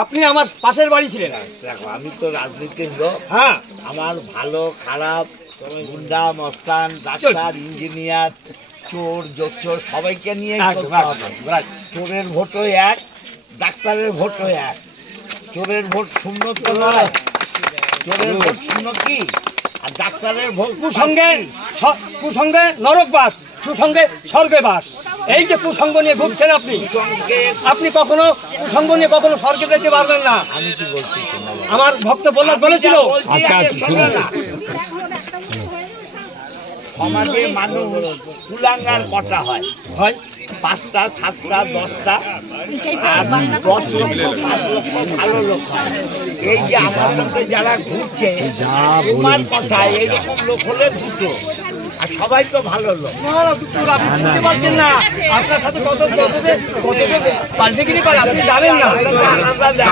আপনি আমার পাশের বাড়ি ছিলেন। দেখো আমি তো রাজনীতির লোক, হ্যাঁ, আমার ভালো খারাপ গুন্ডা মস্তান ডাক্তার ইঞ্জিনিয়ার চোর জোচ্চোর সবাইকে নিয়ে চোরের ভোটও এক, ডাক্তারের ভোটও এক। চোরের ভোট শূন্য তো নয়, চোরের ভোট শূন্য কি, আর ডাক্তারের ভোট কুসঙ্গে কুসঙ্গে নরকবাস, সুসঙ্গে স্বর্গে বাস। এই যে কুসঙ্গ নিয়ে ঘুরছেন আপনি, আপনি কখনো কুসঙ্গ নিয়ে কখনো স্বর্গে যেতে পারবেন না। আমি কি বলছি শোনো, আমার ভক্ত প্রহ্লাদ বলেছিল। সমাজে মানুষ কুলাঙ্গার কটা হয়, হয় 5টা 7টা 10টা, আর 10 লক্ষ 5 লক্ষ ভালো লোক হয়। এই যে আমার সাথে যারা ঘুরছে তোমার কথা এইরকম লোক হলে দুটো, আর সবাই তো ভালো লোক। আপনি চিনতে পারছেন না, আপনার সাথে কত পাল্টেগিরি করে আপনি যাবেন না। আলাদা